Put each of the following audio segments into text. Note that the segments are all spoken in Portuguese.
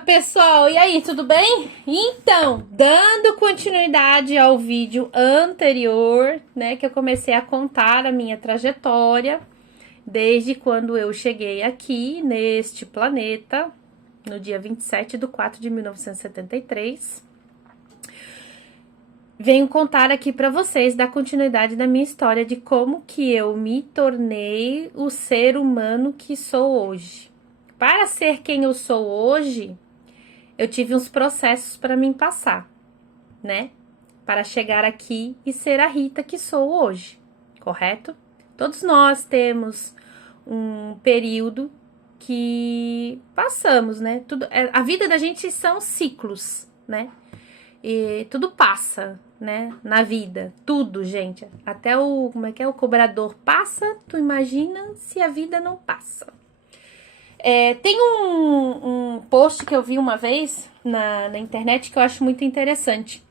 pessoal, e aí, tudo bem? Então, dando continuidade ao vídeo anterior, né, que eu comecei a contar a minha trajetória desde quando eu cheguei aqui neste planeta, no dia 27/4/1973. Venho contar aqui para vocês da continuidade da minha história de como que eu me tornei o ser humano que sou hoje. Para ser quem eu sou hoje, eu tive uns processos para mim passar, né? Para chegar aqui e ser a Rita que sou hoje, correto? Todos nós temos um período que passamos, né? A vida da gente são ciclos, né? E tudo passa, né? Na vida, tudo, gente. Até o cobrador passa, tu imagina se a vida não passa. Tem um post que eu vi uma vez na internet que eu acho muito interessante,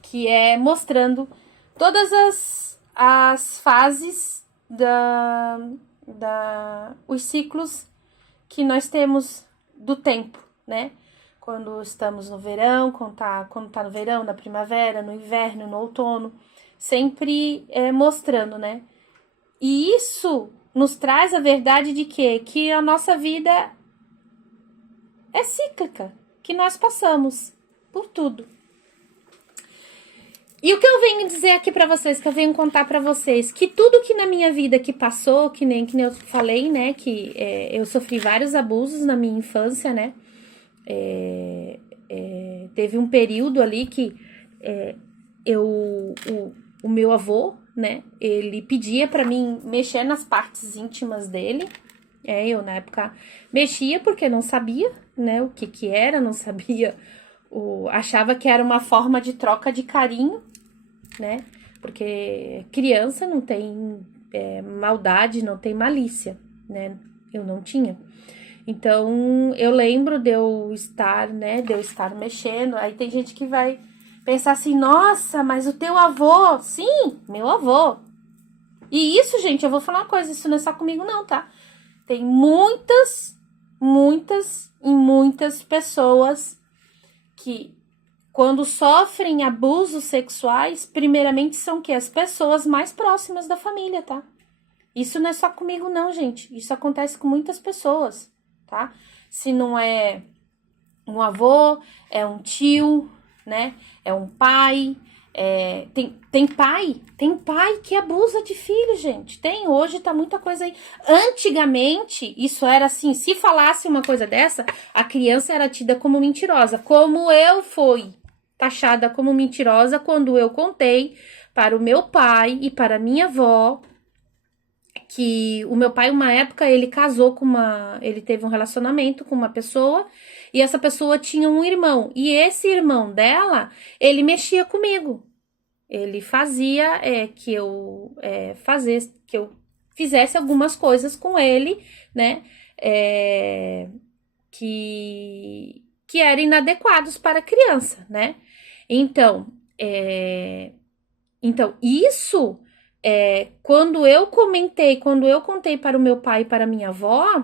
que é mostrando todas as fases os ciclos que nós temos do tempo, né? Quando estamos no verão, quando tá no verão, na primavera, no inverno, no outono, sempre mostrando, né? E isso nos traz a verdade de quê? Que a nossa vida é cíclica, que nós passamos por tudo. E o que eu venho dizer aqui pra vocês, que eu venho contar pra vocês, que tudo que na minha vida que passou, que nem eu falei, né, que eu sofri vários abusos na minha infância, né, teve um período ali que o meu avô, né, ele pedia pra mim mexer nas partes íntimas dele. Eu na época mexia porque não sabia, né, o que era, não sabia, achava que era uma forma de troca de carinho, né, porque criança não tem maldade, não tem malícia, né, eu não tinha. Então, eu lembro de eu estar mexendo, aí tem gente que vai pensar assim, nossa, mas o teu avô, sim, meu avô. E isso, gente, eu vou falar uma coisa, isso não é só comigo não, tá? Tem muitas pessoas que, quando sofrem abusos sexuais, primeiramente são que as pessoas mais próximas da família, tá? Isso não é só comigo não, gente, isso acontece com muitas pessoas, tá? Se não é um avô, é um tio, né? É um pai, tem pai que abusa de filho, gente. Hoje tá muita coisa aí. Antigamente, isso era assim, se falasse uma coisa dessa, a criança era tida como mentirosa. Como eu fui taxada como mentirosa quando eu contei para o meu pai e para a minha avó que o meu pai, uma época, ele teve um relacionamento com uma pessoa e essa pessoa tinha um irmão. E esse irmão dela, ele mexia comigo. Ele fazia que eu fizesse algumas coisas com ele, né? Que eram inadequados para a criança, né? Então isso... quando eu contei para o meu pai e para a minha avó,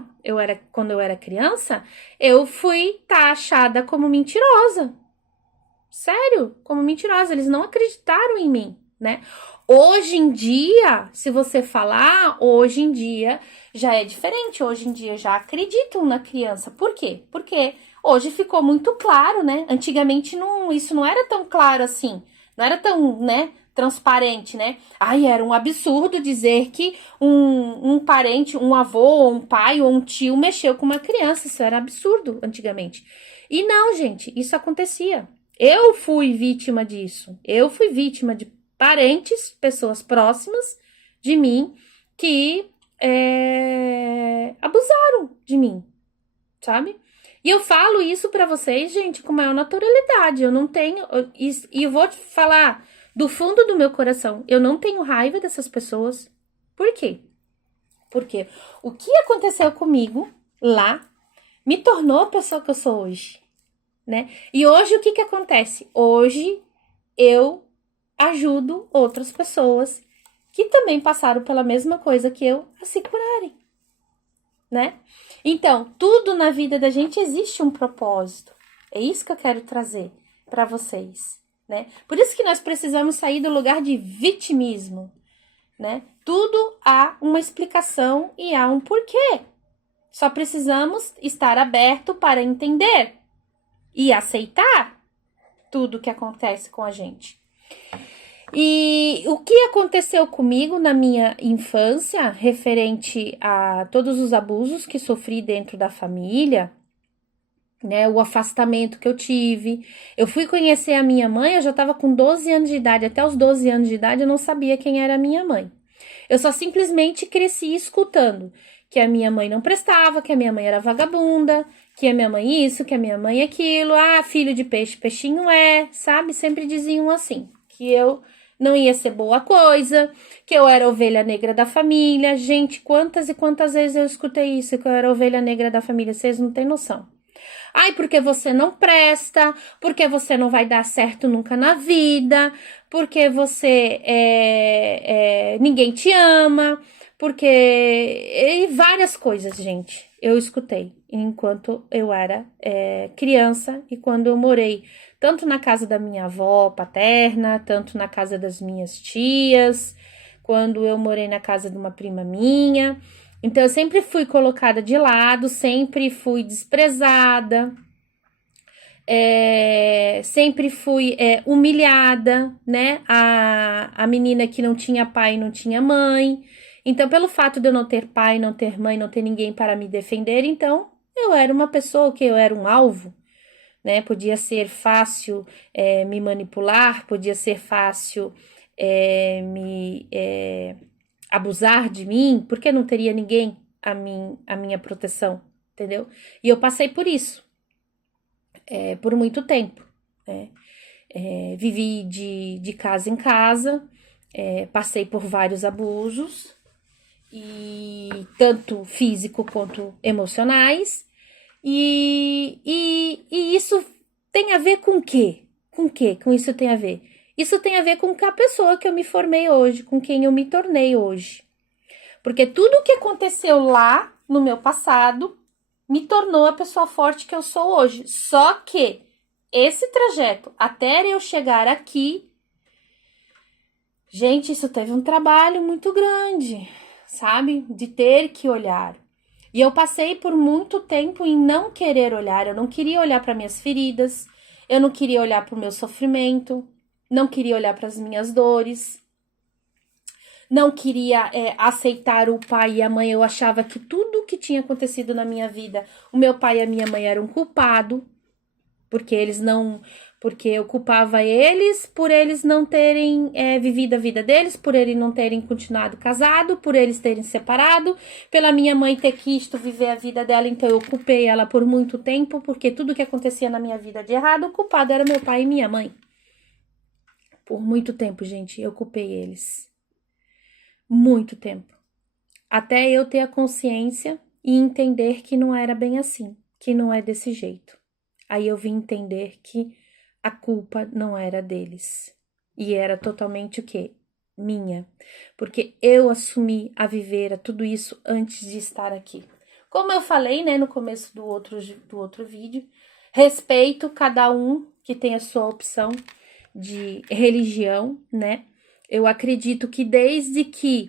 quando eu era criança, eu fui taxada como mentirosa. Sério, como mentirosa. Eles não acreditaram em mim, né? Hoje em dia, se você falar, hoje em dia já é diferente. Hoje em dia já acreditam na criança. Por quê? Porque hoje ficou muito claro, né? Antigamente isso não era tão claro assim. Não era tão, né, transparente, né? Era um absurdo dizer que um parente, um avô, um pai ou um tio mexeu com uma criança. Isso era absurdo antigamente. E não, gente, isso acontecia. Eu fui vítima disso. Eu fui vítima de parentes, pessoas próximas de mim, que abusaram de mim, sabe? E eu falo isso pra vocês, gente, com maior naturalidade. Eu não tenho... E eu vou te falar do fundo do meu coração. Eu não tenho raiva dessas pessoas. Por quê? Porque o que aconteceu comigo lá me tornou a pessoa que eu sou hoje, né? E hoje o que acontece? Hoje eu ajudo outras pessoas que também passaram pela mesma coisa que eu a se curarem, né? Então, tudo na vida da gente existe um propósito. É isso que eu quero trazer para vocês, né? Por isso que nós precisamos sair do lugar de vitimismo, né? Tudo há uma explicação e há um porquê. Só precisamos estar aberto para entender e aceitar tudo que acontece com a gente. E o que aconteceu comigo na minha infância, referente a todos os abusos que sofri dentro da família, né, o afastamento que eu tive. Eu fui conhecer a minha mãe, eu já estava com 12 anos de idade. Até os 12 anos de idade eu não sabia quem era a minha mãe. Eu só simplesmente cresci escutando que a minha mãe não prestava, que a minha mãe era vagabunda, que a minha mãe isso, que a minha mãe aquilo. Ah, filho de peixe, peixinho é, sabe? Sempre diziam assim, que eu não ia ser boa coisa, que eu era ovelha negra da família. Gente, quantas e quantas vezes eu escutei isso, que eu era ovelha negra da família, vocês não têm noção. Ai, porque você não presta, porque você não vai dar certo nunca na vida, porque você ninguém te ama, porque... E várias coisas, gente, eu escutei enquanto eu era criança e quando eu morei tanto na casa da minha avó paterna, tanto na casa das minhas tias, quando eu morei na casa de uma prima minha. Então, eu sempre fui colocada de lado, sempre fui desprezada, sempre fui humilhada, né? A menina que não tinha pai, não tinha mãe. Então, pelo fato de eu não ter pai, não ter mãe, não ter ninguém para me defender, então, eu era uma pessoa que eu era um alvo, né? Podia ser fácil me manipular, podia ser fácil me abusar de mim, porque não teria ninguém a minha proteção, entendeu? E eu passei por isso, por muito tempo, né? Vivi de casa em casa, passei por vários abusos, e tanto físico quanto emocionais, e isso tem a ver com o quê? Com o quê? Com isso tem a ver? Isso tem a ver com a pessoa que eu me formei hoje, com quem eu me tornei hoje. Porque tudo o que aconteceu lá no meu passado me tornou a pessoa forte que eu sou hoje. Só que esse trajeto até eu chegar aqui, gente, isso teve um trabalho muito grande, sabe? De ter que olhar. E eu passei por muito tempo em não querer olhar. Eu não queria olhar para minhas feridas, eu não queria olhar para o meu sofrimento, não queria olhar para as minhas dores, não queria aceitar o pai e a mãe. Eu achava que tudo que tinha acontecido na minha vida, o meu pai e a minha mãe eram culpados, porque eu culpava eles por eles não terem vivido a vida deles, por eles não terem continuado casado, por eles terem separado, pela minha mãe ter quisto viver a vida dela, então eu culpei ela por muito tempo, porque tudo que acontecia na minha vida de errado, o culpado era meu pai e minha mãe. Por muito tempo, gente, eu culpei eles. Muito tempo. Até eu ter a consciência e entender que não era bem assim, que não é desse jeito. Aí eu vim entender que a culpa não era deles. E era totalmente o quê? Minha. Porque eu assumi a viver a tudo isso antes de estar aqui. Como eu falei, né, no começo do outro vídeo, respeito cada um que tem a sua opção de religião, né? Eu acredito que desde que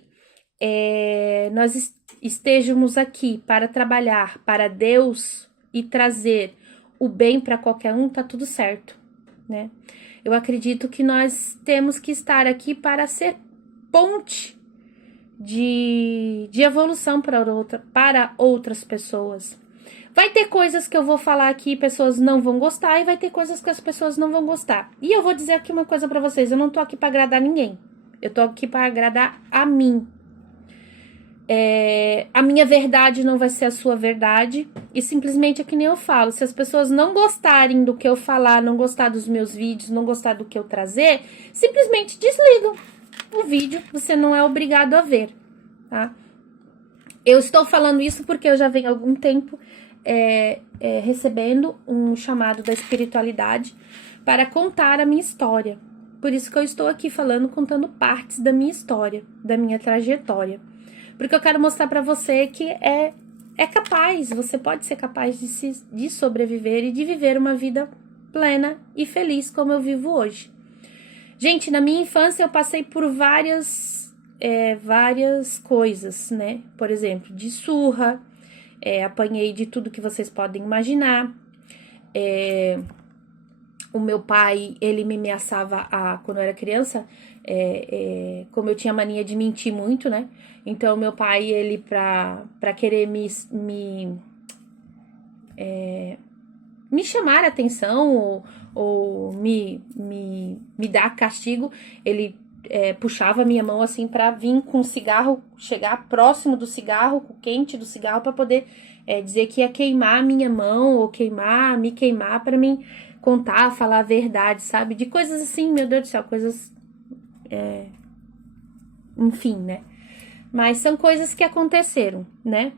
nós estejamos aqui para trabalhar para Deus e trazer o bem para qualquer um, tá tudo certo, né? Eu acredito que nós temos que estar aqui para ser ponte de evolução para outras pessoas. Vai ter coisas que eu vou falar aqui, pessoas não vão gostar, e vai ter coisas que as pessoas não vão gostar. E eu vou dizer aqui uma coisa para vocês, eu não tô aqui para agradar ninguém. Eu tô aqui para agradar a mim. A minha verdade não vai ser a sua verdade, e simplesmente é que nem eu falo, se as pessoas não gostarem do que eu falar, não gostar dos meus vídeos, não gostar do que eu trazer, simplesmente desligam o vídeo, você não é obrigado a ver, tá? Eu estou falando isso porque eu já venho há algum tempo recebendo um chamado da espiritualidade para contar a minha história, por isso que eu estou aqui falando, contando partes da minha história, da minha trajetória. Porque eu quero mostrar pra você que é capaz, você pode ser capaz de sobreviver e de viver uma vida plena e feliz como eu vivo hoje. Gente, na minha infância eu passei por várias coisas, né? Por exemplo, de surra, apanhei de tudo que vocês podem imaginar. O meu pai, ele me ameaçava quando eu era criança, como eu tinha mania de mentir muito, né? Então, meu pai, ele pra querer me chamar a atenção ou me dar castigo, ele puxava a minha mão assim pra vir com o cigarro, chegar próximo do cigarro, com o quente do cigarro, pra poder dizer que ia queimar a minha mão ou me queimar pra mim contar, falar a verdade, sabe? De coisas assim, meu Deus do céu, coisas... enfim, né? Mas são coisas que aconteceram, né?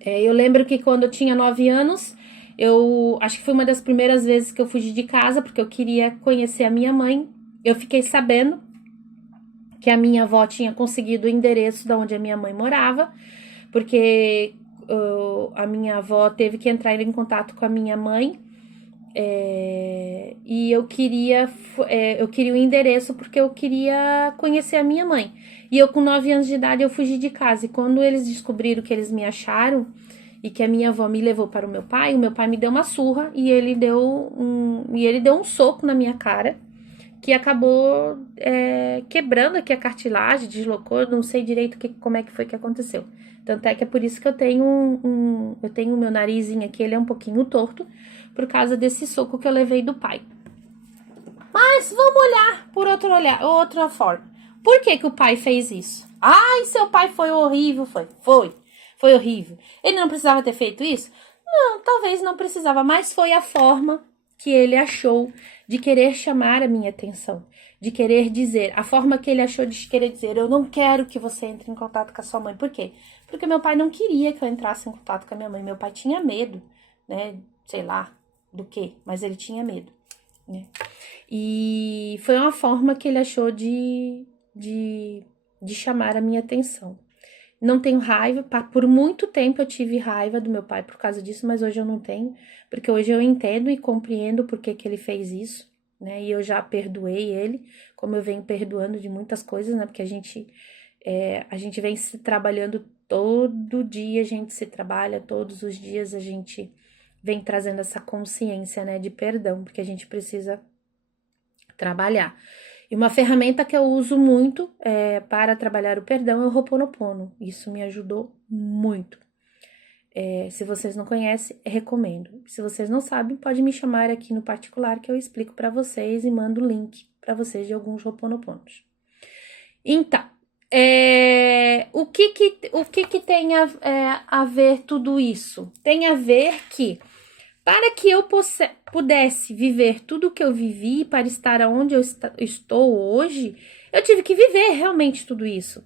Eu lembro que quando eu tinha 9 anos, eu acho que foi uma das primeiras vezes que eu fugi de casa, porque eu queria conhecer a minha mãe. Eu fiquei sabendo que a minha avó tinha conseguido o endereço de onde a minha mãe morava, porque a minha avó teve que entrar em contato com a minha mãe, e eu queria o endereço porque eu queria conhecer a minha mãe. E eu, com 9 anos de idade, eu fugi de casa. E quando eles descobriram que eles me acharam e que a minha avó me levou para o meu pai me deu uma surra e ele deu um soco na minha cara, que acabou quebrando aqui a cartilagem, deslocou, eu não sei direito como é que foi que aconteceu. Tanto é que é por isso que eu tenho o meu narizinho aqui, ele é um pouquinho torto, por causa desse soco que eu levei do pai. Mas vamos olhar por outra forma. Por que que o pai fez isso? Ai, seu pai foi horrível, foi horrível. Ele não precisava ter feito isso? Não, talvez não precisava, mas foi a forma que ele achou de querer chamar a minha atenção, de querer dizer, a forma que ele achou de querer dizer, eu não quero que você entre em contato com a sua mãe. Por quê? Porque meu pai não queria que eu entrasse em contato com a minha mãe. Meu pai tinha medo, né? Sei lá do que, mas ele tinha medo, né? E foi uma forma que ele achou de chamar a minha atenção. Não tenho raiva, por muito tempo eu tive raiva do meu pai por causa disso, mas hoje eu não tenho, porque hoje eu entendo e compreendo por que ele fez isso, né? E eu já perdoei ele, como eu venho perdoando de muitas coisas, né? Porque a gente vem se trabalhando todo dia, a gente se trabalha todos os dias, a gente vem trazendo essa consciência, né, de perdão, porque a gente precisa trabalhar. E uma ferramenta que eu uso muito para trabalhar o perdão é o Ho'oponopono. Isso me ajudou muito. Se vocês não conhecem, recomendo. Se vocês não sabem, pode me chamar aqui no particular que eu explico para vocês e mando o link para vocês de alguns Ho'oponoponos. Então, o que tem a ver tudo isso? Tem a ver que, para que eu pudesse viver tudo o que eu vivi, para estar onde eu estou hoje, eu tive que viver realmente tudo isso.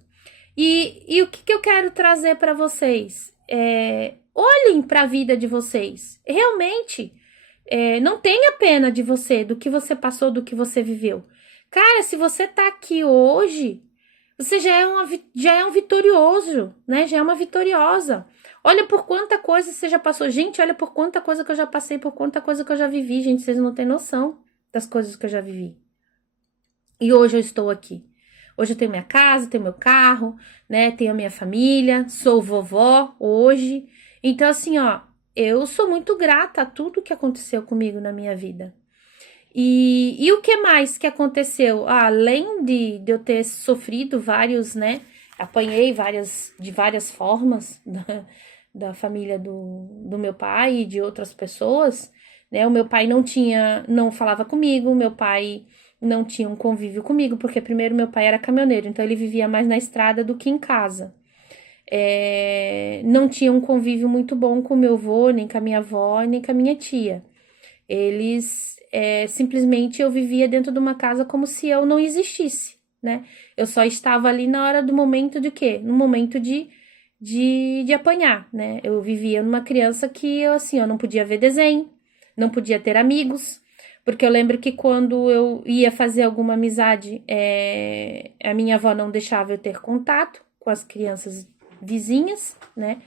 E o que eu quero trazer para vocês? Olhem para a vida de vocês. Realmente, não tenha pena de você, do que você passou, do que você viveu. Cara, se você tá aqui hoje, você já é um vitorioso, né? Já é uma vitoriosa. Olha por quanta coisa você já passou. Gente, olha por quanta coisa que eu já passei, por quanta coisa que eu já vivi. Gente, vocês não têm noção das coisas que eu já vivi. E hoje eu estou aqui. Hoje eu tenho minha casa, tenho meu carro, né? Tenho a minha família, sou vovó hoje. Então, assim, ó, eu sou muito grata a tudo que aconteceu comigo na minha vida. E o que mais que aconteceu? Além de eu ter sofrido vários, né? Apanhei de várias formas da família do meu pai e de outras pessoas, né? O meu pai não falava comigo, meu pai não tinha um convívio comigo, porque primeiro meu pai era caminhoneiro, então ele vivia mais na estrada do que em casa. Não tinha um convívio muito bom com meu avô, nem com a minha avó, nem com a minha tia. Eles, simplesmente eu vivia dentro de uma casa como se eu não existisse, né? Eu só estava ali na hora do momento de quê? No momento de apanhar, né? Eu vivia numa criança que eu não podia ver desenho, não podia ter amigos, porque eu lembro que quando eu ia fazer alguma amizade, a minha avó não deixava eu ter contato com as crianças vizinhas, né?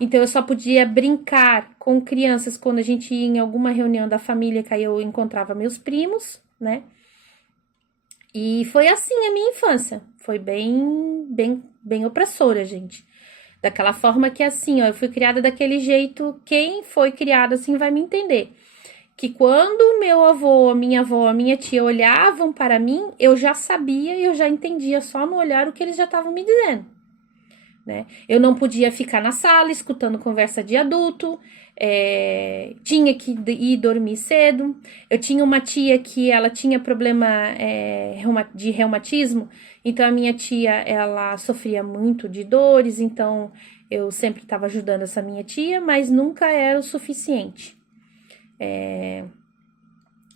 Então, eu só podia brincar com crianças quando a gente ia em alguma reunião da família, que aí eu encontrava meus primos, né? E foi assim a minha infância. Foi bem opressora, gente. Daquela forma que assim, ó, eu fui criada daquele jeito, quem foi criado assim vai me entender. Que quando meu avô, minha avó, minha tia olhavam para mim, eu já sabia e eu já entendia só no olhar o que eles já estavam me dizendo, né? Eu não podia ficar na sala escutando conversa de adulto, tinha que ir dormir cedo. Eu tinha uma tia que ela tinha problema de reumatismo, então a minha tia, ela sofria muito de dores, então eu sempre estava ajudando essa minha tia, mas nunca era o suficiente.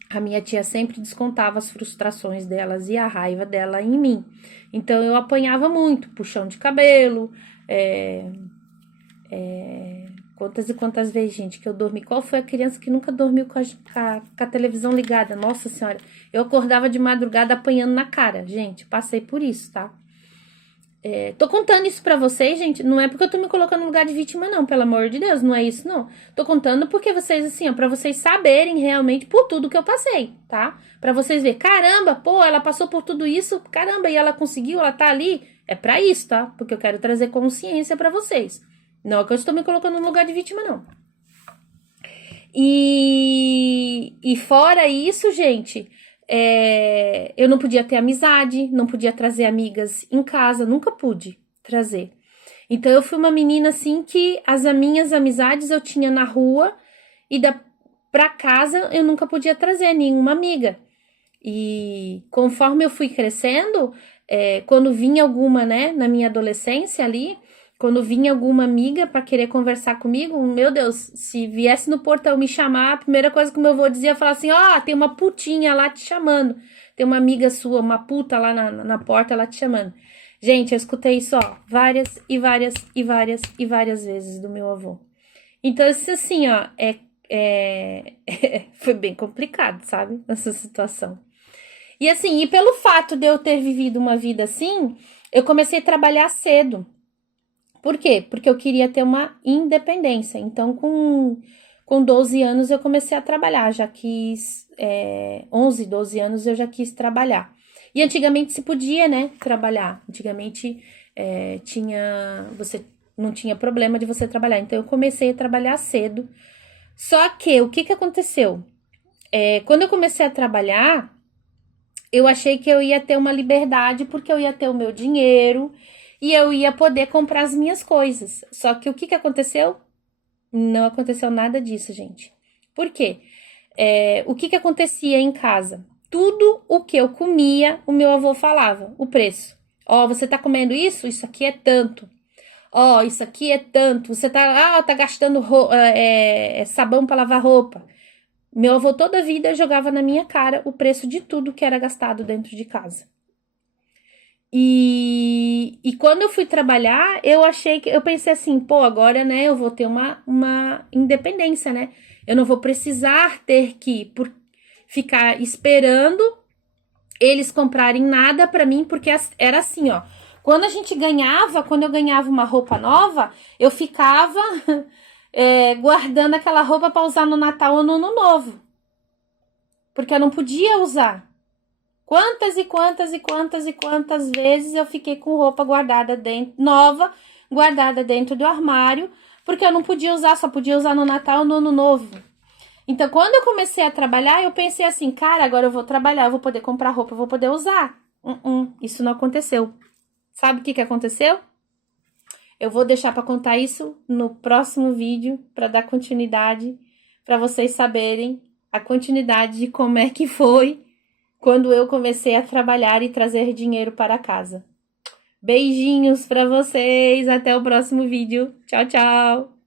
A minha tia sempre descontava as frustrações delas e a raiva dela em mim. Então eu apanhava muito, puxão de cabelo, quantas e quantas vezes, gente, que eu dormi. Qual foi a criança que nunca dormiu com a televisão ligada? Nossa Senhora, eu acordava de madrugada apanhando na cara, gente, passei por isso, tá? Tô contando isso pra vocês, gente, não é porque eu tô me colocando no lugar de vítima, não, pelo amor de Deus, não é isso, não. Tô contando porque vocês, assim, ó, pra vocês saberem realmente por tudo que eu passei, tá? Pra vocês verem, caramba, pô, ela passou por tudo isso, caramba, e ela conseguiu, ela tá ali. É pra isso, tá? Porque eu quero trazer consciência pra vocês. Não é que eu estou me colocando no lugar de vítima, não. E fora isso, gente, eu não podia ter amizade, não podia trazer amigas em casa, nunca pude trazer. Então, eu fui uma menina, assim, que as minhas amizades eu tinha na rua e pra casa eu nunca podia trazer nenhuma amiga. E conforme eu fui crescendo, quando vinha alguma, né, na minha adolescência ali, quando vinha alguma amiga para querer conversar comigo, meu Deus, se viesse no portão me chamar, a primeira coisa que o meu avô dizia é falar assim, ó, tem uma putinha lá te chamando, tem uma amiga sua, uma puta lá na porta lá te chamando. Gente, eu escutei isso, ó, várias e várias e várias e várias vezes do meu avô. Então, isso assim, ó, foi bem complicado, sabe, essa situação. E assim, e pelo fato de eu ter vivido uma vida assim, eu comecei a trabalhar cedo. Por quê? Porque eu queria ter uma independência. Então, com 12 anos, eu comecei a trabalhar. Já quis, 11, 12 anos, eu já quis trabalhar. E antigamente se podia, né, trabalhar. Antigamente você não tinha problema de você trabalhar. Então, eu comecei a trabalhar cedo. Só que, o que aconteceu? Quando eu comecei a trabalhar, eu achei que eu ia ter uma liberdade, porque eu ia ter o meu dinheiro e eu ia poder comprar as minhas coisas. Só que o que aconteceu? Não aconteceu nada disso, gente. Por quê? O que acontecia em casa? Tudo o que eu comia, o meu avô falava, o preço. Ó, você tá comendo isso? Isso aqui é tanto. Ó, isso aqui é tanto. Você tá gastando sabão para lavar roupa. Meu avô toda a vida jogava na minha cara o preço de tudo que era gastado dentro de casa. E quando eu fui trabalhar, eu pensei assim, pô, agora, né, eu vou ter uma independência, né? Eu não vou precisar ter que ficar esperando eles comprarem nada pra mim, porque era assim, ó. Quando eu ganhava uma roupa nova, eu ficava guardando aquela roupa pra usar no Natal ou no Ano Novo. Porque eu não podia usar. Quantas e quantas e quantas e quantas vezes eu fiquei com roupa nova, guardada dentro do armário, porque eu não podia usar, só podia usar no Natal ou no Ano Novo. Então, quando eu comecei a trabalhar, eu pensei assim, cara, agora eu vou trabalhar, eu vou poder comprar roupa, eu vou poder usar. Isso não aconteceu. Sabe o que aconteceu? Eu vou deixar para contar isso no próximo vídeo, para dar continuidade, para vocês saberem a continuidade de como é que foi quando eu comecei a trabalhar e trazer dinheiro para casa. Beijinhos para vocês, até o próximo vídeo. Tchau, tchau!